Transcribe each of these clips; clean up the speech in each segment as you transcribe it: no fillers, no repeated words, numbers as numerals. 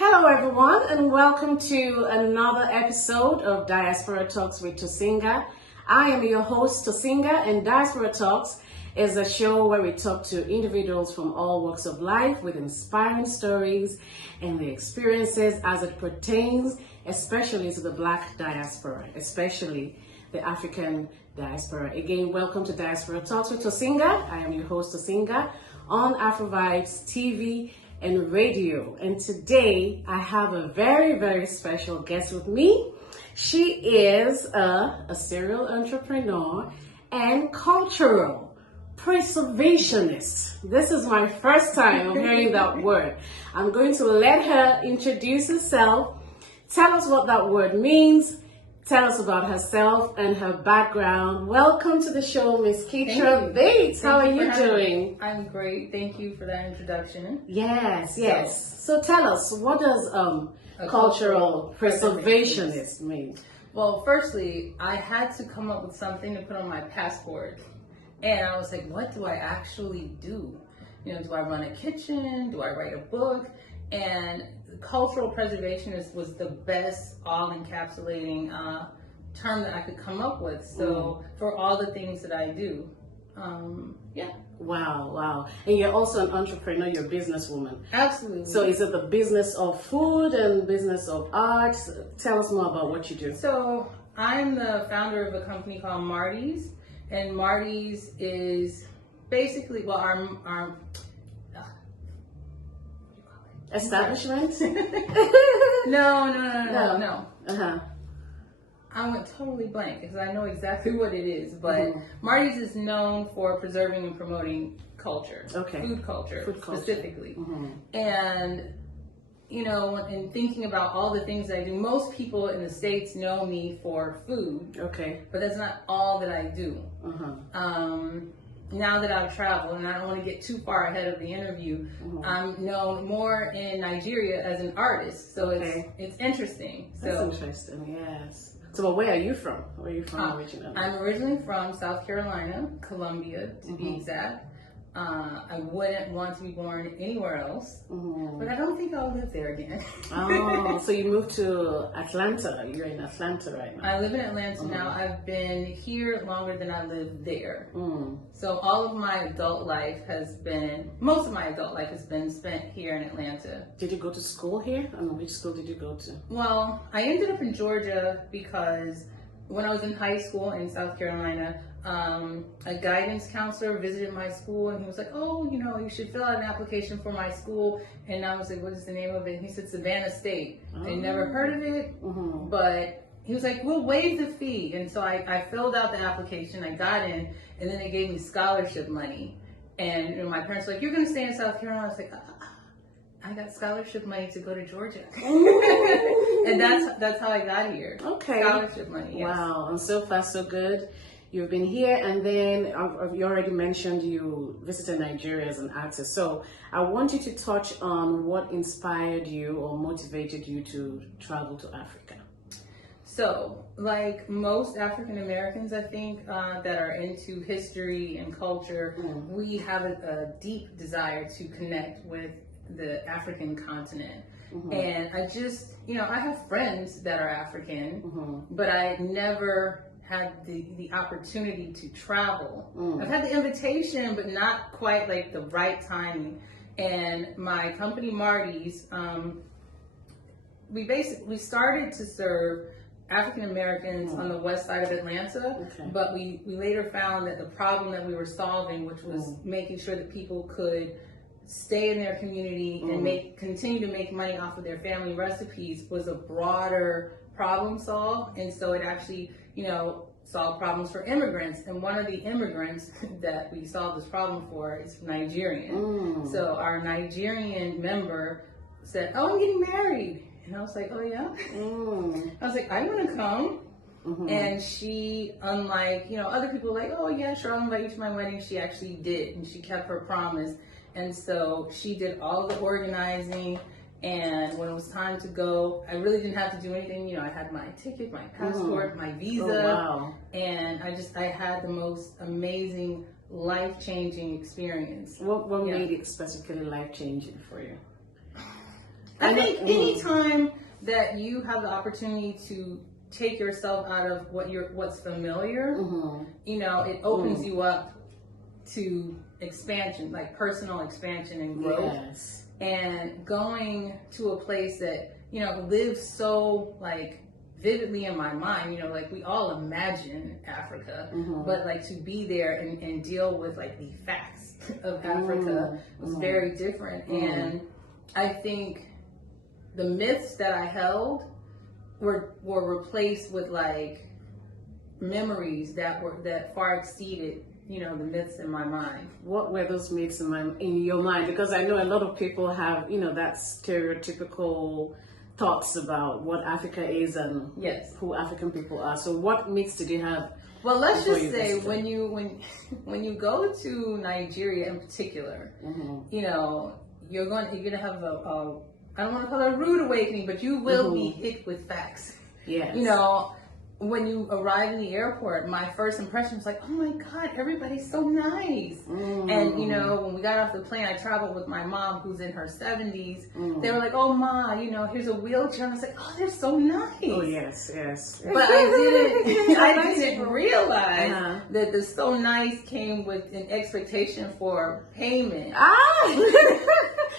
Hello everyone and welcome to another episode of Diaspora Talks with Tosinger. I am your host Tosinger, and Diaspora Talks is a show where we talk to individuals from all walks of life with inspiring stories and their experiences as it pertains especially to the Black diaspora, especially the African diaspora. Again, welcome to Diaspora Talks with Tosinger. I am your host Tosinger on Afrovibes TV and radio. And today I have a very, very special guest with me. She is a serial entrepreneur and cultural preservationist. This is my first time hearing that word. I'm going to let her introduce herself, tell us what that word means, tell us about herself and her background. Welcome to the show, Miss Keitra Bates. How are you doing? I'm great. Thank you for that introduction. Yes. So tell us, what does cultural preservationist mean? Well, firstly, I had to come up with something to put on my passport. And I was like, what do I actually do? You know, do I run a kitchen? Do I write a book? And cultural preservationist was the best all-encapsulating term that I could come up with. So for all the things that I do, yeah. Wow. And you're also an entrepreneur, you're a businesswoman. Absolutely. So is it the business of food and business of art? Tell us more about what you do. So I'm the founder of a company called Marty's, and Marty's is basically, well, our establishment? No. I went totally blank because I know exactly what it is, but Marty's is known for preserving and promoting culture, food culture specifically. And, you know, in thinking about all the things I do, most people in the States know me for food, but that's not all that I do. Now that I've traveled, and I don't want to get too far ahead of the interview, I'm known more in Nigeria as an artist, so it's interesting. That's interesting, yes. So where are you from? Where are you from originally? I'm originally from South Carolina, Columbia to be exact. I wouldn't want to be born anywhere else, but I don't think I'll live there again. Oh, so you moved to Atlanta. You're in Atlanta right now. I live in Atlanta now. I've been here longer than I lived there. So all of my adult life most of my adult life has been spent here in Atlanta. Did you go to school here? I mean, which school did you go to? Well, I ended up in Georgia because when I was in high school in South Carolina, a guidance counselor visited my school, and he was like, oh, you know, you should fill out an application for my school. And I was like, what is the name of it? And he said, Savannah State. I never heard of it, but he was like, we'll waive the fee. And so I filled out the application, I got in, and then they gave me scholarship money. And you know, my parents were like, you're going to stay in South Carolina? I was like, I got scholarship money to go to Georgia. And that's how I got here. Scholarship money, yes. Wow, and so far so good. You've been here, and then you already mentioned you visited Nigeria as an artist. So I want you to touch on what inspired you or motivated you to travel to Africa. So, like most African Americans, I think, that are into history and culture, we have a deep desire to connect with the African continent. And I just, you know, I have friends that are African, but I never had the opportunity to travel. I've had the invitation, but not quite like the right timing. And my company Marty's, we started to serve African Americans on the west side of Atlanta, but we later found that the problem that we were solving, which was making sure that people could stay in their community and continue to make money off of their family recipes, was a broader problem solve. And so it actually, you know, solve problems for immigrants. And one of the immigrants that we solved this problem for is Nigerian. So our Nigerian member said, oh, I'm getting married. And I was like, oh yeah? I was like, I want to come. And she, unlike, you know, other people like, oh yeah, sure, I'll invite you to my wedding. She actually did, and she kept her promise. And so she did all the organizing. And when it was time to go, I really didn't have to do anything. You know, I had my ticket, my passport, my visa, and I had the most amazing, life-changing experience. What made it specifically life-changing for you? I think anytime that you have the opportunity to take yourself out of what's familiar, you know, it opens you up to expansion, like personal expansion and growth. Yes. And going to a place that, you know, lives so like vividly in my mind, you know, like we all imagine Africa, but like to be there and deal with like the facts of Africa was very different. And I think the myths that I held were replaced with like memories that far exceeded, you know, the myths in my mind. What were those myths in your mind? Because I know a lot of people have, you know, that stereotypical thoughts about what Africa is and who African people are. So what myths did you have? Well, let's just say when you go to Nigeria in particular, you know, you're gonna have a I don't want to call it a rude awakening, but you will be hit with facts. Yes. You know, when you arrive in the airport, my first impression was like, oh my God, everybody's so nice. And, you know, when we got off the plane, I traveled with my mom, who's in her 70s. They were like, oh, Ma, you know, here's a wheelchair. And I was like, oh, they're so nice. Oh, yes, yes. But I didn't realize that the so nice came with an expectation for payment.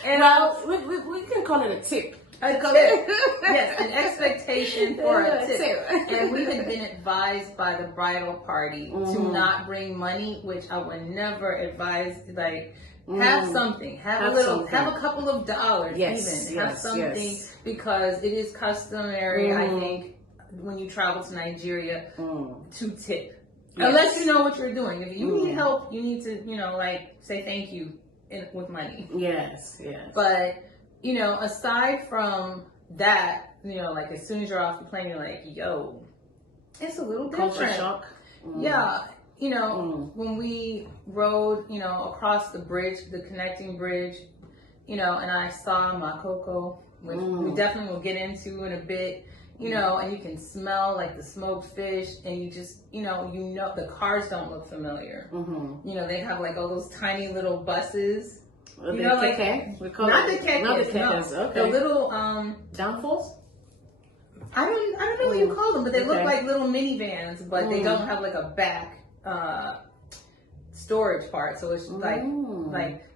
And well, we can call it a tip. Yes, an expectation for a tip. And we had been advised by the bridal party to not bring money, which I would never advise. Like, have something, have a couple of dollars, have something, because it is customary, I think, when you travel to Nigeria, to tip. Unless you know what you're doing. If you need help, you need to, you know, like say thank you with money. Yes, yes. But you know, aside from that, you know, like as soon as you're off the plane, you're like, yo, it's a little different. Culture shock. Yeah. You know, when we rode, you know, across the bridge, the connecting bridge, you know, and I saw Makoko, which we definitely will get into in a bit, you know, and you can smell like the smoked fish, and you just, you know, the cars don't look familiar. You know, they have like all those tiny little buses. You know, like we call not it, the kekes, no. Okay. The little downfalls. I don't know what you call them, but they look like little minivans, but they don't have like a back storage part. So it's like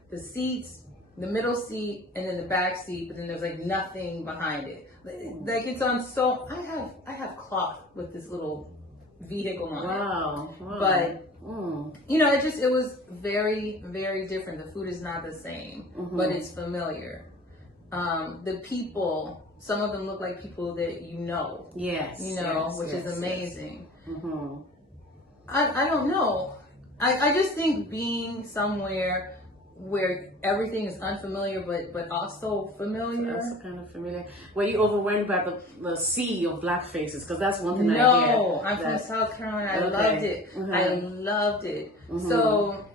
the seats, the middle seat, and then the back seat, but then there's like nothing behind it. Like it's on. So I have cloth with this little vehicle on it. Wow. But you know, it was very, very different. The food is not the same, but it's familiar. The people, some of them look like people that you know. Yes. You know, which is amazing. I don't know. I just think being somewhere where everything is unfamiliar but also familiar. That's kind of familiar. Were you overwhelmed by the sea of black faces? Because that's one thing I hear. No, I'm from South Carolina. I loved it. I loved it. So,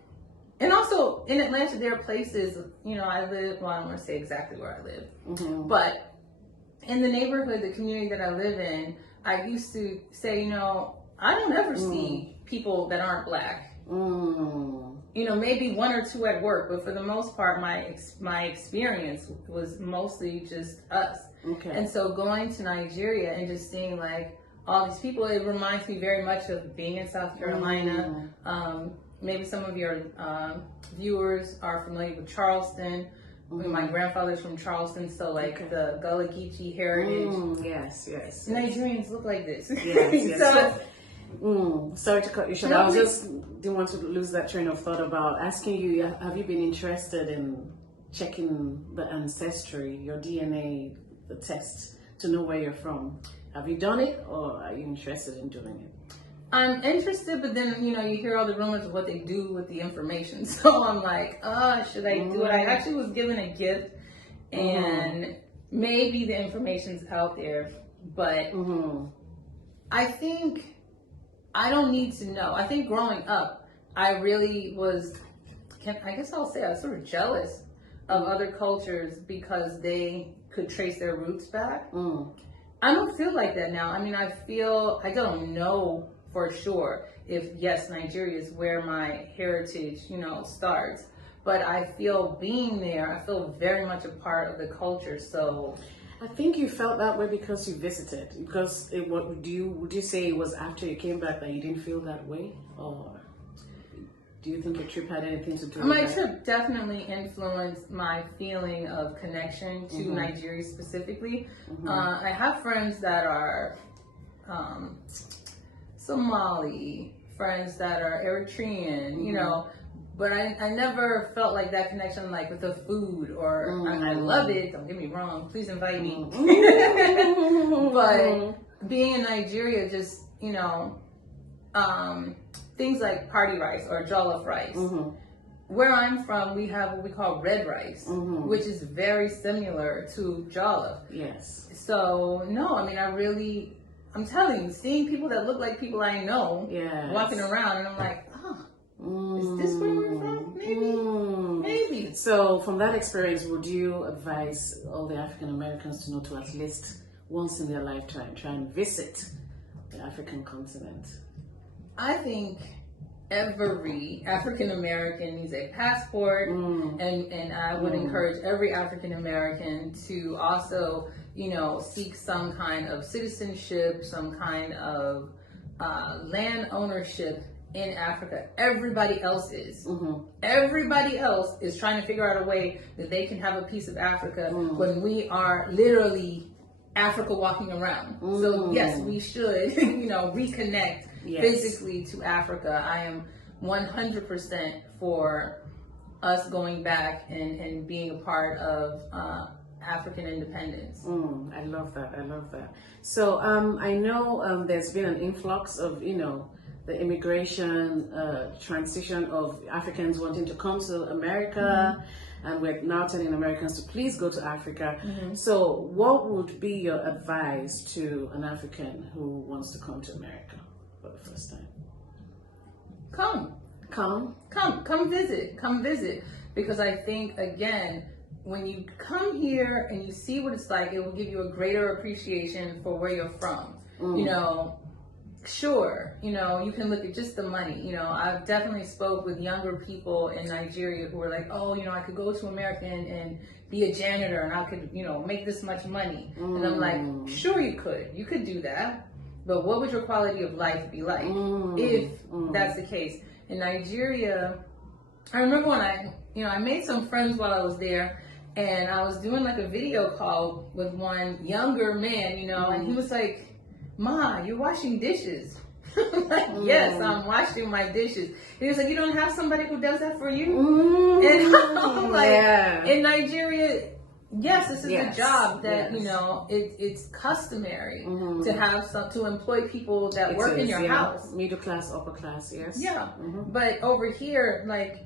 and also in Atlanta, there are places, you know, I don't want to say exactly where I live, but in the neighborhood, the community that I live in, I used to say, you know, I don't ever see people that aren't black. You know, maybe one or two at work, but for the most part, my experience was mostly just us. And so going to Nigeria and just seeing like all these people, it reminds me very much of being in South Carolina. Maybe some of your viewers are familiar with Charleston. My grandfather's from Charleston, so like the Gullah Geechee heritage. Yes. Nigerians look like this. Yes. So, sorry to cut you short. I was just didn't want to lose that train of thought about asking you, have you been interested in checking the ancestry, your DNA, the test to know where you're from? Have you done it, or are you interested in doing it? I'm interested, but then, you know, you hear all the rumors of what they do with the information. So I'm like, should I do it? I actually was given a gift, and maybe the information's out there, but I think I don't need to know. I think growing up, I really was, I guess I'll say I was sort of jealous of other cultures because they could trace their roots back. I don't feel like that now. I mean, I don't know for sure if, yes, Nigeria is where my heritage, you know, starts. but I feel being there, I feel very much a part of the culture. So I think you felt that way because you visited. Because would you say it was after you came back that you didn't feel that way, or do you think your trip had anything to do with my that? trip definitely influenced my feeling of connection to Nigeria specifically. I have friends that are Somali, friends that are Eritrean, you know, but I never felt like that connection, like with the food, or I love it, don't get me wrong, please invite me. But being in Nigeria, just, you know, things like party rice or jollof rice. Where I'm from, we have what we call red rice, which is very similar to jollof. Yes. So, no, I mean, I'm telling you, seeing people that look like people I know walking around, and I'm like, is this where we're from? Maybe. So, from that experience, would you advise all the African Americans to know to at least once in their lifetime try and visit the African continent? I think every African American needs a passport, and I would encourage every African American to also, you know, seek some kind of citizenship, some kind of land ownership in Africa. Everybody else is. Everybody else is trying to figure out a way that they can have a piece of Africa when we are literally Africa walking around. So yes, we should, you know, reconnect physically to Africa. I am 100% for us going back and being a part of African independence. I love that. I love that. So I know there's been an influx of, you know, the immigration transition of Africans wanting to come to America, and we're now telling Americans to please go to Africa. So what would be your advice to an African who wants to come to America for the first time? Come visit. Because I think, again, when you come here and you see what it's like, it will give you a greater appreciation for where you're from. You know, sure, you know, you can look at just the money. You know, I've definitely spoke with younger people in Nigeria who were like, oh, you know, I could go to America and be a janitor and I could, you know, make this much money. And I'm like, sure, you could do that. But what would your quality of life be like if that's the case? In Nigeria, I remember when I made some friends while I was there, and I was doing like a video call with one younger man, you know, and he was like, Ma, you're washing dishes. I'm like, yes, I'm washing my dishes. And he was like, you don't have somebody who does that for you? And I'm like, in Nigeria, yes, this is a job that, you know, it's customary to have to employ people that work in your house. Middle class, upper class, yes. Yeah. But over here, like,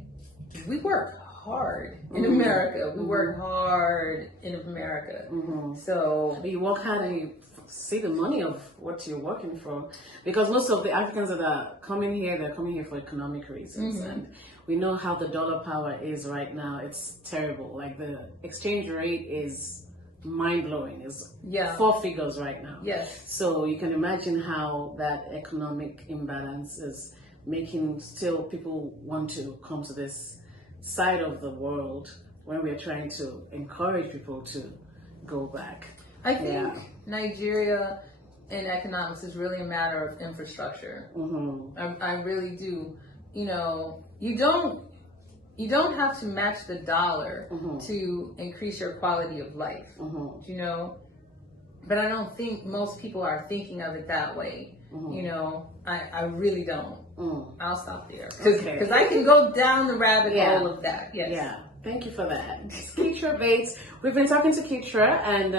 we work hard in America. We work hard in America. So you work hard and you see the money of what you're working for, because most of the Africans that are coming here, they're coming here for economic reasons, and we know how the dollar power is right now. It's terrible. Like, the exchange rate is mind-blowing. It's 4 figures right now. Yes. So you can imagine how that economic imbalance is making still people want to come to this side of the world when we're trying to encourage people to go back. I think Nigeria in economics is really a matter of infrastructure. I really do. You know, you don't have to match the dollar to increase your quality of life. You know, but I don't think most people are thinking of it that way. You know, I really don't. I'll stop there because I can go down the rabbit hole of that. Yes. Yeah. Thank you for that. Keitra Bates. We've been talking to Keitra, and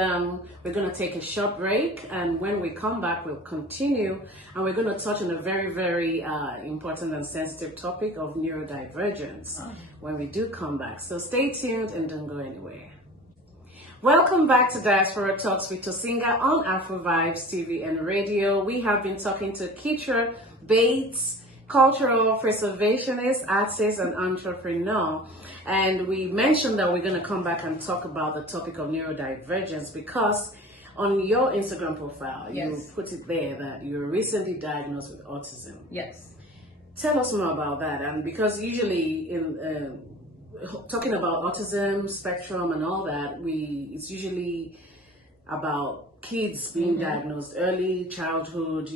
we're going to take a short break. And when we come back, we'll continue. And we're going to touch on a very, very important and sensitive topic of neurodivergence when we do come back. So stay tuned and don't go anywhere. Welcome back to Diaspora Talks with Tosinger on Afro Vibes TV and radio. We have been talking to Keitra Bates, cultural preservationist, artist, and entrepreneur. And we mentioned that we're going to come back and talk about the topic of neurodivergence because on your Instagram profile, you put it there that you were recently diagnosed with autism. Yes. Tell us more about that. And because usually in talking about autism spectrum and all that, it's usually about kids being diagnosed early childhood,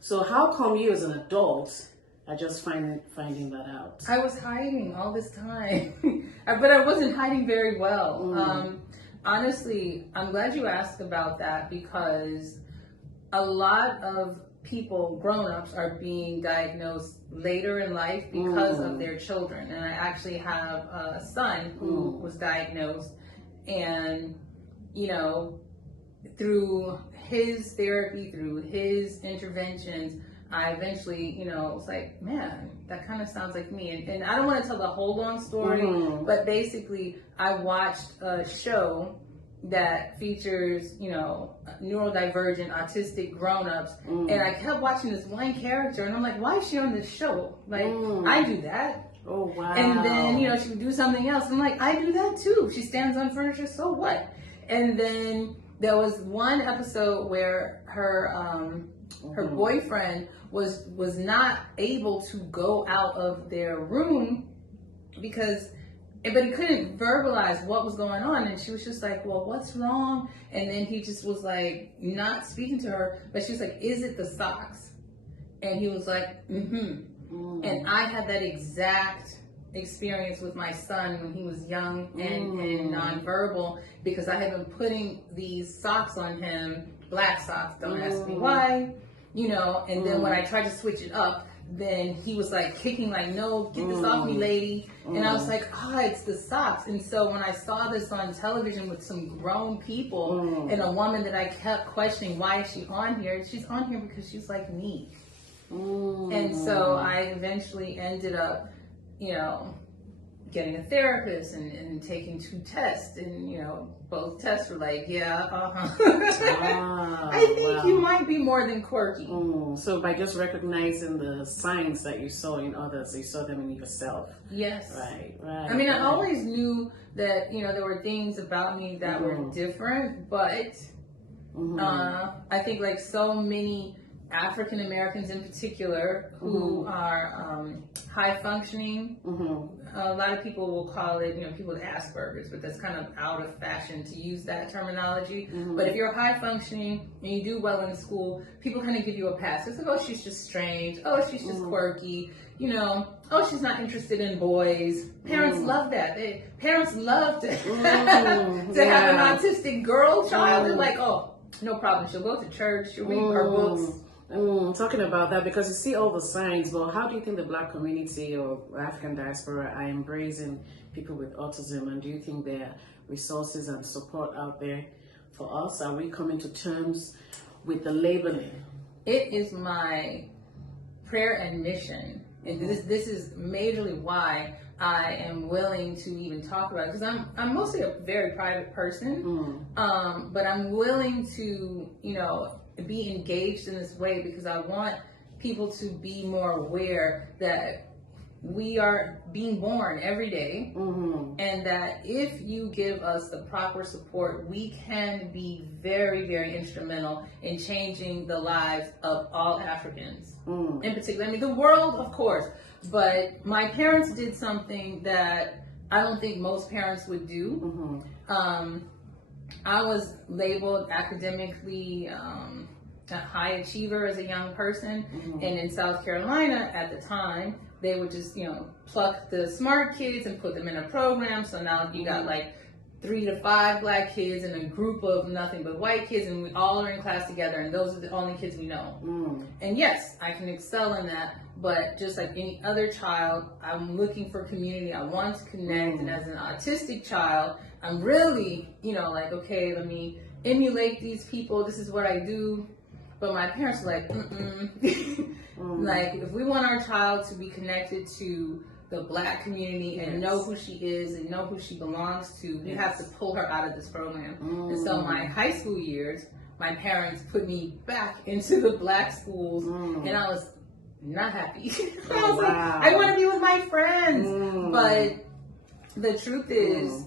So how come you as an adult are just finding that out? I was hiding all this time, but I wasn't hiding very well. Honestly, I'm glad you asked about that, because a lot of people, grown-ups, are being diagnosed later in life because of their children. And I actually have a son who was diagnosed, and through his therapy, through his interventions, I eventually, was like, man, that kind of sounds like me. And I don't want to tell the whole long story, but basically I watched a show that features, neurodivergent, autistic grown-ups. And I kept watching this one character, and I'm like, why is she on this show? Like, I do that. Oh, wow. And then, she would do something else. I'm like, I do that too. She stands on furniture, so what? And then there was one episode where her boyfriend was not able to go out of their room but he couldn't verbalize what was going on, and she was just like, well, what's wrong? And then he just was like, not speaking to her, but she was like, is it the socks? And he was like, And I had that exact experience with my son when he was young and nonverbal, because I had been putting these socks on him, black socks, don't ask me why, and then when I tried to switch it up, then he was like kicking, like, no, get this off me, lady. And I was like, it's the socks. And so when I saw this on television with some grown people and a woman that I kept questioning, why is she on here? She's on here because she's like me. And so I eventually ended up, getting a therapist and taking 2 tests, and both tests were like, I think you might be more than quirky. So by just recognizing the signs that you saw in others, you saw them in yourself. Yes. Right. I mean, I always knew that there were things about me that were different, but I think, like so many African Americans in particular who are high functioning. A lot of people will call it, people with Asperger's, but that's kind of out of fashion to use that terminology. But if you're high functioning and you do well in school, people kind of give you a pass. It's like, oh, she's just strange. Oh, she's just quirky. Oh, she's not interested in boys. Parents love that. Parents love to, to have an autistic girl child. They're like, oh, no problem. She'll go to church. She'll read her books. Talking about that, because you see all the signs, but how do you think the Black community or African diaspora are embracing people with autism, and do you think there are resources and support out there for us? Are we coming to terms with the labeling? It is my prayer and mission, and this is majorly why I am willing to even talk about it, because I'm mostly a very private person, but I'm willing to be engaged in this way because I want people to be more aware that we are being born every day, and that if you give us the proper support, we can be very, very instrumental in changing the lives of all Africans in particular. I mean, the world, of course, but my parents did something that I don't think most parents would do. I was labeled academically a high achiever as a young person, and in South Carolina at the time, they would just pluck the smart kids and put them in a program. So now you got like 3 to 5 Black kids in a group of nothing but white kids, and we all are in class together, and those are the only kids we know. And yes, I can excel in that, but just like any other child, I'm looking for community. I want to connect, and as an autistic child, I'm really like, okay, let me emulate these people. This is what I do. But my parents were like, like, if we want our child to be connected to the Black community and know who she is and know who she belongs to, we have to pull her out of this program. And so my high school years, my parents put me back into the Black schools, and I was not happy. I was like, I want to be with my friends. But the truth is,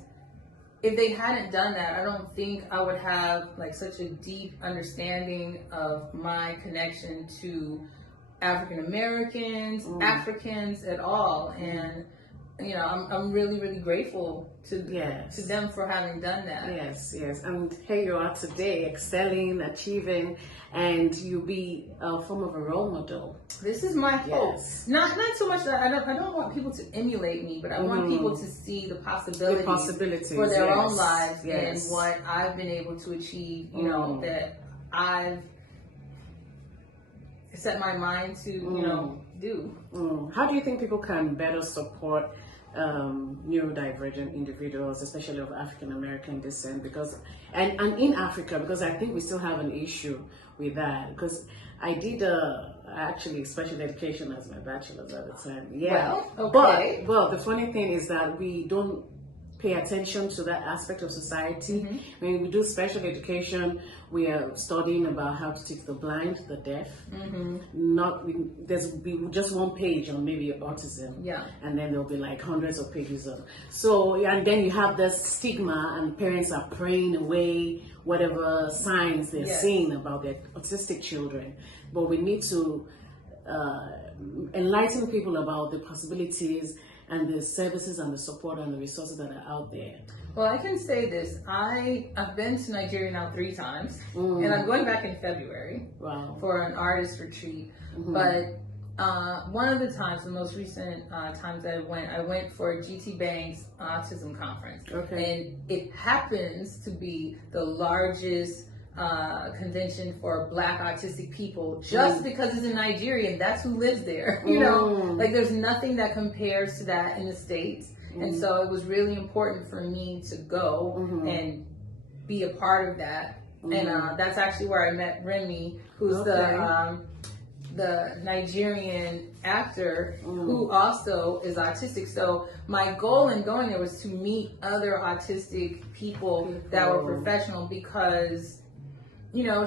if they hadn't done that, I don't think I would have like such a deep understanding of my connection to African Americans, Africans at all. And I'm really, really grateful to Yes. them for having done that. Yes, yes. And here you are today, excelling, achieving, and you be a form of a role model. This is my hope. Yes. Not so much that I don't want people to emulate me, but I want people to see the possibilities for their own lives and what I've been able to achieve. That I've set my mind to do. How do you think people can better support neurodivergent individuals, especially of African American descent, and in Africa, because I think we still have an issue with that, because I did actually special education as my bachelor's at the time. Yeah. Well, okay. But the funny thing is that we don't pay attention to that aspect of society. When we do special education, we are studying about how to teach the blind, the deaf. There's just one page on maybe autism, and then there'll be like hundreds of pages of. So and then you have this stigma, and parents are praying away whatever signs they're seeing about their autistic children. But we need to enlighten people about the possibilities and the services and the support and the resources that are out there. Well, I can say this. I've been to Nigeria now 3 times, and I'm going back in February for an artist retreat. But one of the times, the most recent times I went for GT Bank's autism conference. And it happens to be the largest convention for Black autistic people, just because it's in Nigeria and that's who lives there. Like there's nothing that compares to that in the States. And so it was really important for me to go and be a part of that. And that's actually where I met Remy, who's the Nigerian actor who also is autistic. So my goal in going there was to meet other autistic people that were professional, because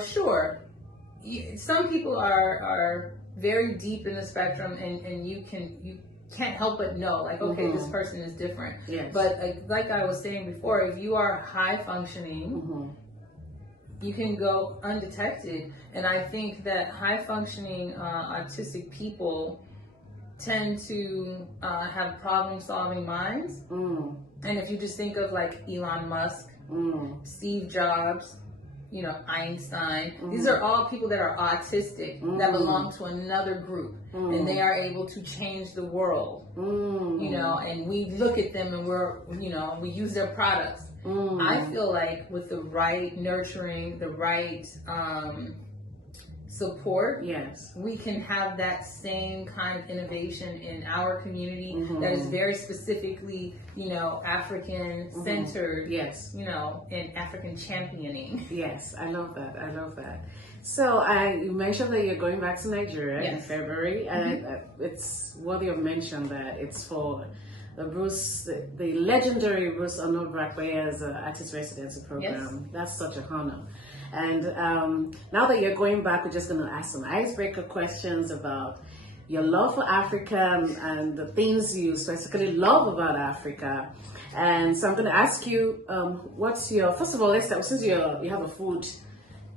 sure, some people are very deep in the spectrum, and you can't help but know, like, okay, this person is different. But like I was saying before, if you are high functioning, you can go undetected. And I think that high functioning autistic people tend to have problem solving minds. And if you just think of like Elon Musk, Steve Jobs, Einstein, these are all people that are autistic, that belong to another group, and they are able to change the world, and we look at them and we use their products. I feel like with the right nurturing, the right support, we can have that same kind of innovation in our community that is very specifically, African centered, and African championing. Yes, I love that. So you mentioned that you're going back to Nigeria in February, and it's worthy of mention that it's for the legendary Bruce Onobrakwe's artist residency program. That's such a honor. And now that you're going back, we're just going to ask some icebreaker questions about your love for Africa and the things you specifically love about Africa. And so I'm going to ask you, first of all, let's start, since you have a food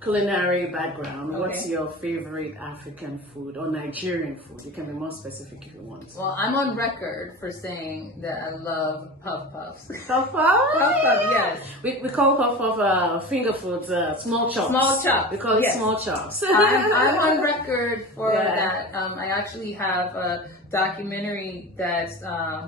culinary background, what's your favorite African food or Nigerian food? You can be more specific if you want. Well, I'm on record for saying that I love puff puffs. Puff puff? Puff puff, yes. We call puff puff finger foods, small chops. Small chops. We call it small chops. I'm on record for that. I actually have a documentary that's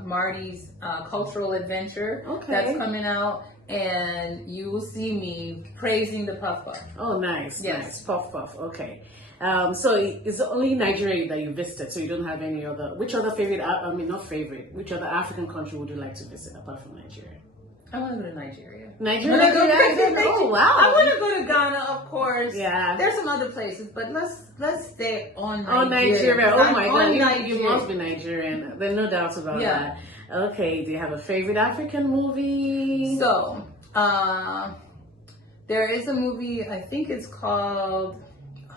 Marty's Cultural Adventure that's coming out. And you will see me praising the puff puff. Oh, nice. Yes. Nice. Puff puff. Okay. So it's only Nigeria that you visited, so you don't have any other. Which other which other African country would you like to visit apart from Nigeria? I want to go to Nigeria. Oh, wow. I want to go to Ghana, of course. Yeah. There's some other places, but let's stay on Nigeria. On Nigeria. Oh my God. You must be Nigerian. There's no doubt about that. Okay, do you have a favorite African movie? So, there is a movie, I think it's called,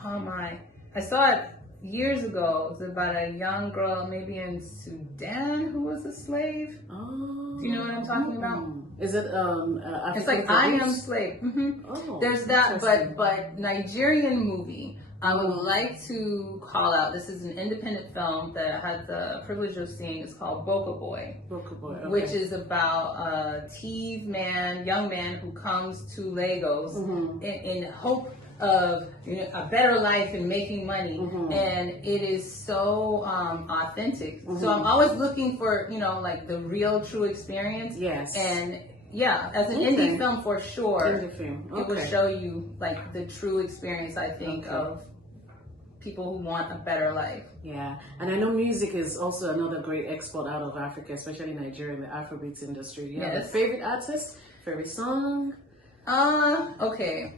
I saw it years ago. It's about a young girl, maybe in Sudan, who was a slave. Oh. Do you know what I'm talking about? Is it, it's like I Am Slave. Oh, there's that, but Nigerian movie. I would like to call out, this is an independent film that I had the privilege of seeing. It's called Boca Boy. Boca Boy, okay. Which is about a young man who comes to Lagos in hope of a better life and making money, and it is so authentic. So I'm always looking for like the real true experience. Yes. And yeah, as an indie film for sure, indie film. Okay. It will show you like the true experience, I think, of people who want a better life. Yeah, and I know music is also another great export out of Africa, especially Nigeria in the Afrobeats industry. You have a favorite artist, favorite song? Okay.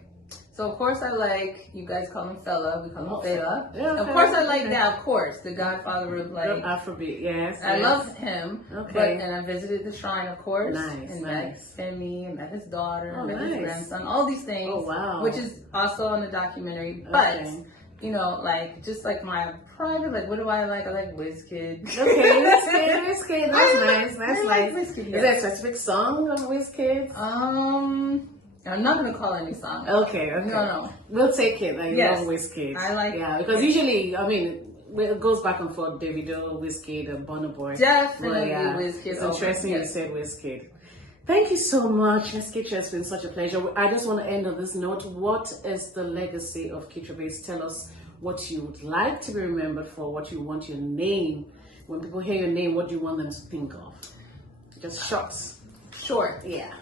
So of course I like, you guys call him Fela, we call him Fela. Yeah, of course I like that, of course, the godfather of like Afrobeat, yes. I love him. Okay. And I visited the shrine, of course. Nice, and met Femi, and met his daughter, met his grandson, all these things. Oh, wow. Which is also on the documentary. But like just like my private, like what do I like? I like Wizkid. Okay, Wizkid, that's nice. That's nice. Wizkid, Is there a specific song of Wizkid? I'm not gonna call any song. Okay. No. We'll take it that you love Wizkid. I like because usually, I mean, it goes back and forth, Davido, Wizkid, and Burna Boy. Definitely Wizkid. It's interesting you said Wizkid. Thank you so much, Ms. Keitra. It's been such a pleasure. I just want to end on this note. What is the legacy of Keitra Bates? Tell us what you would like to be remembered for, what you want your name. When people hear your name, what do you want them to think of? Just short. Yeah.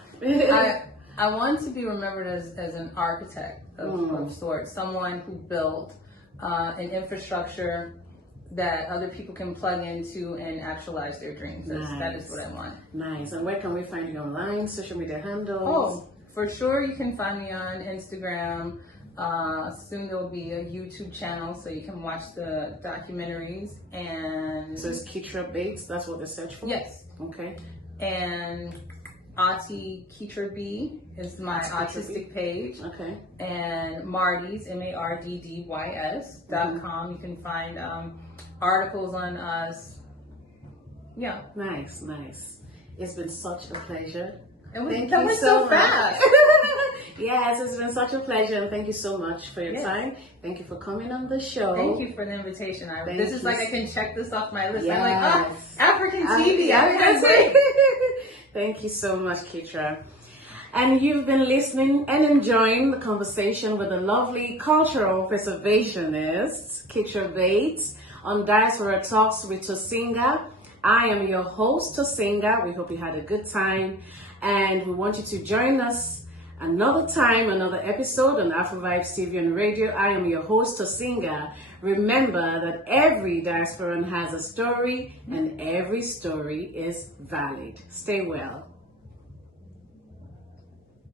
I want to be remembered as an architect of sorts, someone who built an infrastructure that other people can plug into and actualize their dreams. That is what I want. Nice. And where can we find you online? Social media handles? Oh, for sure you can find me on Instagram. Soon there will be a YouTube channel so you can watch the documentaries. And so it's Keitra Bates, that's what they search for? Yes. Okay. And Auntie Keitra B is my artistic page. Okay. And Mardy's, MARDDYS.com. You can find articles on us. Yeah. Nice. It's been such a pleasure. Thank you so fast. Yes, it's been such a pleasure, and thank you so much for your time. Thank you for coming on the show. Thank you for the invitation. This is like I can check this off my list. Yes. I'm like, African TV. Thank you so much, Keitra. And you've been listening and enjoying the conversation with the lovely cultural preservationist, Keitra Bates, on Diaspora Talks with Tosinger. I am your host, Tosinger. We hope you had a good time, and we want you to join us another time, another episode on Afro Vibes TV and radio. I am your host, Tosinger. Remember that every diasporan has a story, and every story is valid. Stay well.